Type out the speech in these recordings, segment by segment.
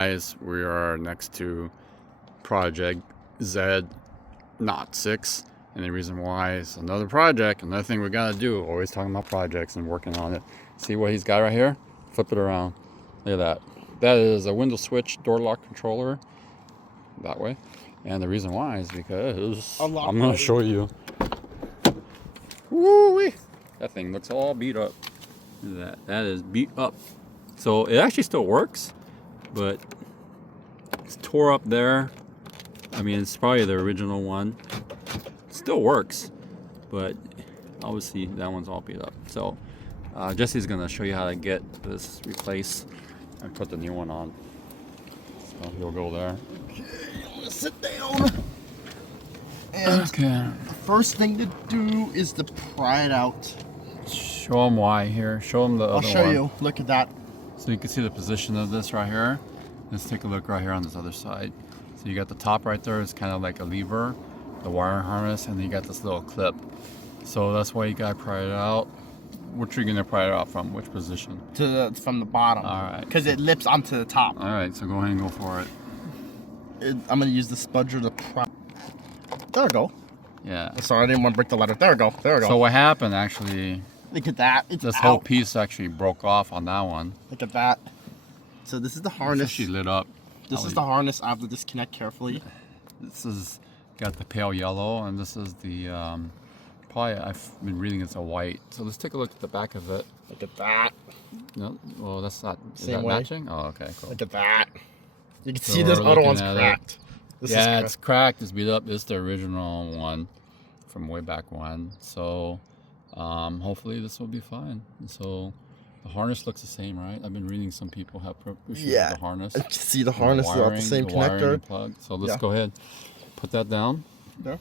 Guys, we are next to project Z06, and the reason why is another project, another thing we gotta do. Always talking about projects and working on it. See what he's got right here? Flip it around. Look at that. That is a window switch door lock controller that way, and the reason why is because I'm gonna show you. Woo-wee! That thing looks all beat up. Look at that. That is beat up. So it actually still works, but it's tore up there. I mean, it's probably the original one. It still works, but obviously that one's all beat up. So Jesse's gonna show you how to get this replaced and put the new one on. So he'll go there. Okay, I'm gonna sit down. And the first thing to do is to pry it out. Show him why here. Show him the other one. I'll show you. Look at that. So you can see the position of this right here. Let's take a look right here on this other side. So you got the top right there is kind of like a lever, the wire harness, and then you got this little clip. So that's why you gotta pry it out. Which are you gonna pry it out from? Which position? From the bottom. All right. Because it lips onto the top. All right. So go ahead and go for it. I'm gonna use the spudger to pry. There we go. Yeah. Sorry, I didn't want to break the letter. There we go. There we go. So what happened actually? Look at that. It's this out. whole piece actually broke off on that one. Look at that. So this is the harness. She lit up. This is the harness. I have to disconnect carefully. This is got the pale yellow, and this is the probably I've been reading it's a white. So let's take a look at the back of it. Look at that. No, well that's not. Is Same that way. matching? Oh, okay, cool. Look at that. You can So see this we're other looking one's at cracked. This is Yeah, it's cracked. It's beat up. This is the original one from way back when. So hopefully this will be fine. And so the harness looks the same, right? I've been reading some people have issues with the harness. You can see the harness is not the same connector. Plug. So let's go ahead, put that down. There.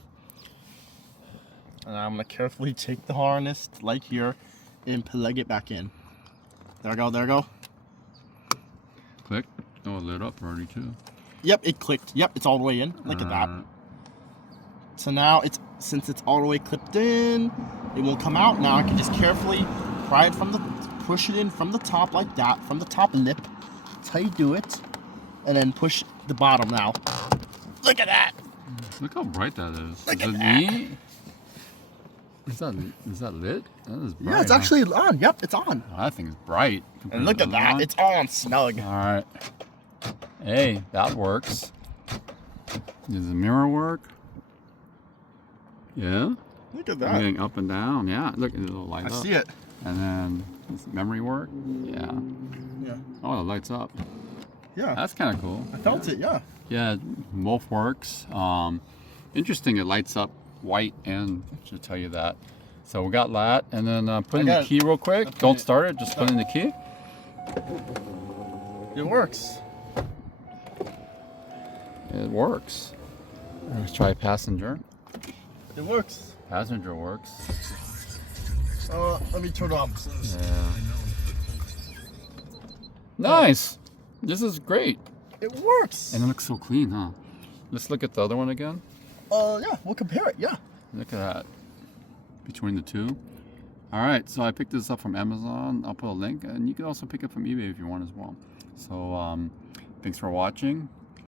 And I'm gonna carefully take the harness like here and plug it back in. There we go. There we go. Click. Oh, it lit up already too. Yep, it clicked. Yep, it's all the way in. Look at that. So now since it's all the way clipped in, it won't come out. Now I can just carefully pry it push it in from the top like that, from the top lip. That's how you do it. And then push the bottom now. Look at that. Look how bright that is. Look is at it that. me? Is that lit? That is bright. Yeah, it's actually on. Yep, it's on. Oh, that thing's bright. And look at that. It's on snug. All right. Hey, that works. Does the mirror work? Yeah. Look at that. Getting up and down. Yeah. Look, it'll light up. I see it. And then does memory work? Yeah. Yeah. Oh, it lights up. Yeah. That's kind of cool. I felt it. Yeah. Yeah, both works. Interesting. It lights up white, and should tell you that. So we got that, and then put in the key real quick. Don't start it. Just put in the key. It works. It works. Let's try passenger. It works. Passenger works. Let me turn it on. Yeah. Nice. This is great. It works. And it looks so clean, huh? Let's look at the other one again. Yeah, we'll compare it. Yeah. Look at that. Between the two. All right, so I picked this up from Amazon. I'll put a link, and you can also pick it from eBay if you want as well. So thanks for watching.